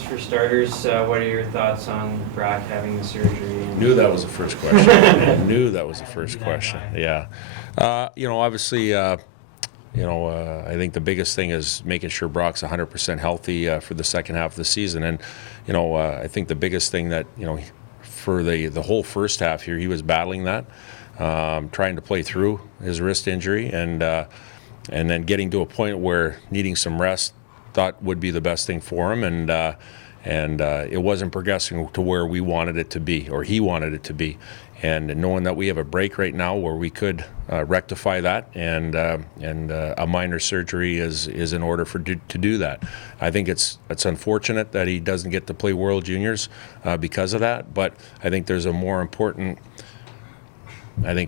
just for starters, what are your thoughts on Brock having the surgery? Knew that was the first question. Knew that was the first question. Yeah. Obviously, I think the biggest thing is making sure Brock's 100% healthy for the second half of the season. And, I think the biggest thing that, for the whole first half here, he was battling that, trying to play through his wrist injury and then getting to a point where needing some rest thought would be the best thing for him. And it wasn't progressing to where we wanted it to be, or he wanted it to be. And knowing that we have a break right now where we could rectify that, and a minor surgery is in order to do that. I think it's unfortunate that he doesn't get to play World Juniors because of that, but I think there's a more important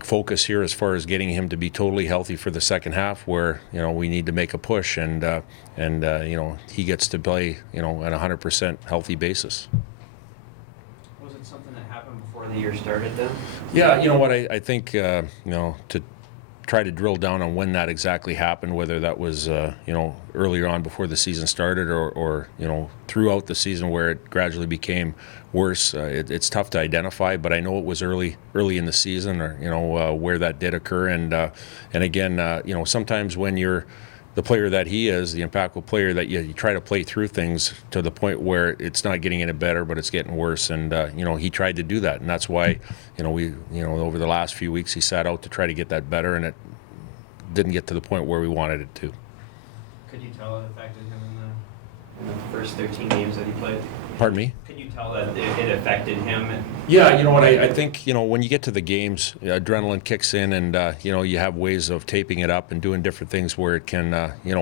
focus here as far as getting him to be totally healthy for the second half, where we need to make a push, and he gets to play at 100% healthy basis. Was it something that happened before the year started then? Yeah, you know what, I think to try to drill down on when that exactly happened, whether that was earlier on before the season started, or throughout the season where it gradually became worse. It's tough to identify, but I know it was early in the season, or where that did occur. And again, sometimes when you're the player that he is, the impactful player, that you try to play through things to the point where it's not getting any better, but it's getting worse. And he tried to do that, and that's why we over the last few weeks he sat out to try to get that better, and it didn't get to the point where we wanted it to. Could you tell it affected him in the first 13 games that he played? Pardon me? Could you tell that it affected him? Yeah, you know what, I think, when you get to the games, adrenaline kicks in, and, you have ways of taping it up and doing different things where it can,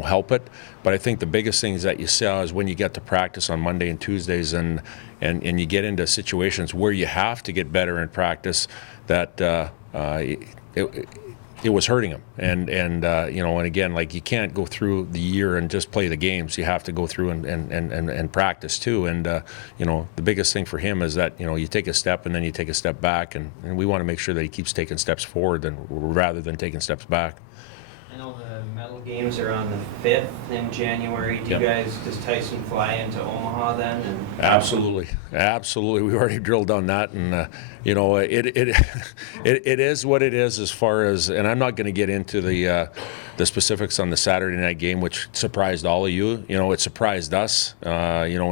help it. But I think the biggest things that you saw is when you get to practice on Monday and Tuesdays, and you get into situations where you have to get better in practice, that it was hurting him. And again, like, you can't go through the year and just play the games. You have to go through and practice too. And the biggest thing for him is that you take a step and then you take a step back, and we want to make sure that he keeps taking steps forward rather than taking steps back. I know the medal games are on the 5th in January. Do you guys, does Tyson fly into Omaha then? Absolutely. We've already drilled on that, and it is what it is as far as, and I'm not going to get into the specifics on the Saturday night game, which surprised all of you. It surprised us, in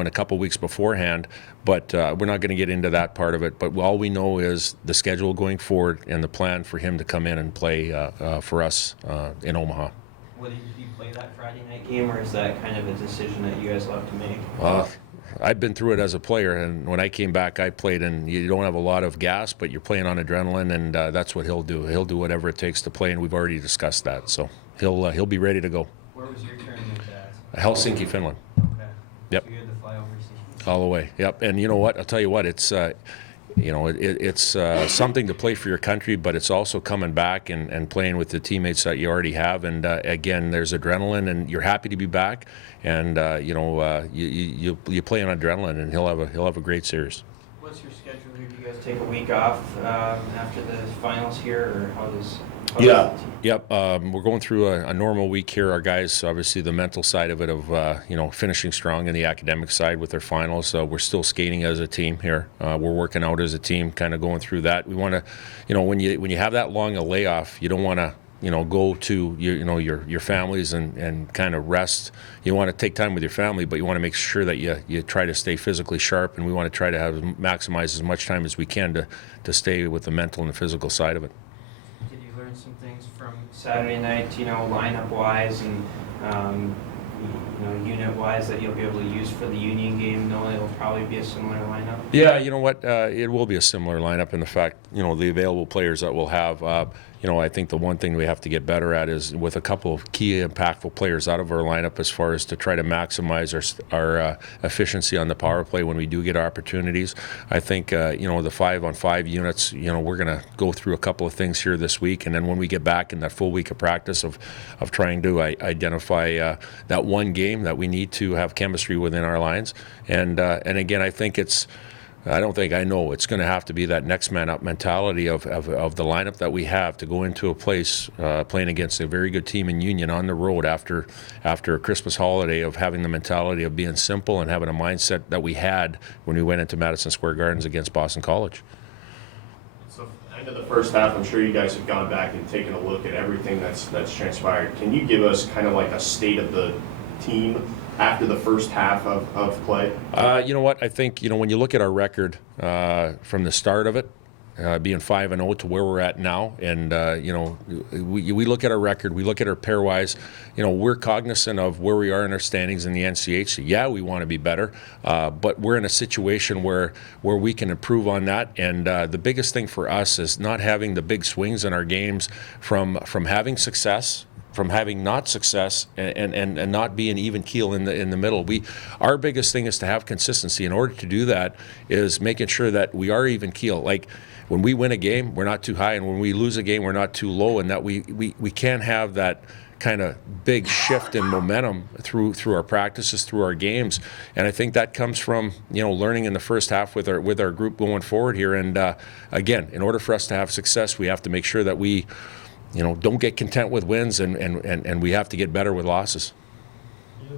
a couple weeks beforehand. But we're not going to get into that part of it. But all we know is the schedule going forward and the plan for him to come in and play for us in Omaha. Will you play that Friday night game, or is that kind of a decision that you guys will have to make? I've been through it as a player, and when I came back, I played, and you don't have a lot of gas, but you're playing on adrenaline, and that's what he'll do. He'll do whatever it takes to play, and we've already discussed that. So he'll be ready to go. Where was your turn with that? Helsinki, Finland. Okay. Yep. So you had to fly overseas. All the way. Yep. And you know what? I'll tell you what. It's it's something to play for your country, but it's also coming back and playing with the teammates that you already have. And again, there's adrenaline, and you're happy to be back. And you play on adrenaline, and he'll have a great series. What's your schedule here? Do you guys take a week off after the finals here, or how does? Yep. We're going through a normal week here. Our guys, obviously, the mental side of it, of finishing strong, and the academic side with their finals. We're still skating as a team here. We're working out as a team, kind of going through that. We want to, when you have that long a layoff, you don't want to go to your families and kind of rest. You want to take time with your family, but you want to make sure that you try to stay physically sharp, and we want to try to maximize as much time as we can to stay with the mental and the physical side of it. Did you learn some things from Saturday night, lineup wise and unit wise, that you'll be able to use for the Union game, knowing it'll probably be a similar lineup? Yeah, you know what? It will be a similar lineup in the fact, the available players that we'll have. I think the one thing we have to get better at is with a couple of key impactful players out of our lineup, as far as to try to maximize our efficiency on the power play when we do get opportunities. I think, the 5-on-5 units, we're going to go through a couple of things here this week, and then when we get back in that full week of practice of trying to identify that one game that we need to have chemistry within our lines. And again, I think it's I don't think, I know it's going to have to be that next man up mentality of the lineup that we have to go into a place playing against a very good team in Union on the road after a Christmas holiday, of having the mentality of being simple and having a mindset that we had when we went into Madison Square Gardens against Boston College. So, end of the first half, I'm sure you guys have gone back and taken a look at everything that's transpired. Can you give us kind of like a state of the team after the first half of play? You know what? I think, when you look at our record from the start of it, being 5-0 to where we're at now, and we look at our record, we look at our pairwise. We're cognizant of where we are in our standings in the NCHC. Yeah, we want to be better, but we're in a situation where we can improve on that. And the biggest thing for us is not having the big swings in our games from having success, from having not success, and not being even keel in the middle. Our biggest thing is to have consistency. In order to do that is making sure that we are even keel. Like when we win a game, we're not too high, and when we lose a game, we're not too low, and that we can't have that kind of big shift in momentum through our practices, through our games. And I think that comes from learning in the first half with our group going forward here. And again, in order for us to have success, we have to make sure that we don't get content with wins, and we have to get better with losses.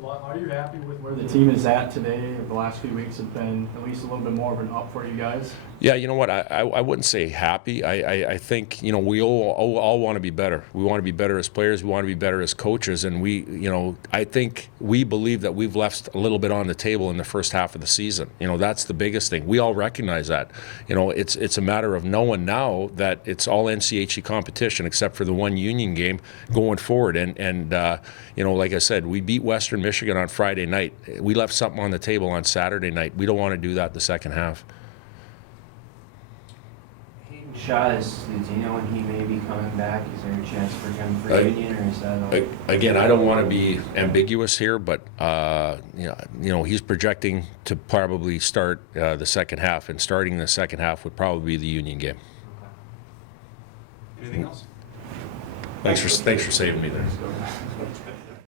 Are you happy with where the team is at today? The last few weeks have been at least a little bit more of an up for you guys? Yeah, you know what? I wouldn't say happy. I think, we all want to be better. We want to be better as players. We want to be better as coaches. And I think we believe that we've left a little bit on the table in the first half of the season. That's the biggest thing. We all recognize that. It's a matter of knowing now that it's all NCHC competition except for the one Union game going forward. And like I said, we beat Western Michigan on Friday night. We left something on the table on Saturday night. We don't want to do that the second half. Shaw, do you know when he may be coming back? Is there a chance for him for Union, or is that all? Again, I don't want to be ambiguous here, but he's projecting to probably start the second half, and starting the second half would probably be the Union game. Anything else? Thanks for saving me there.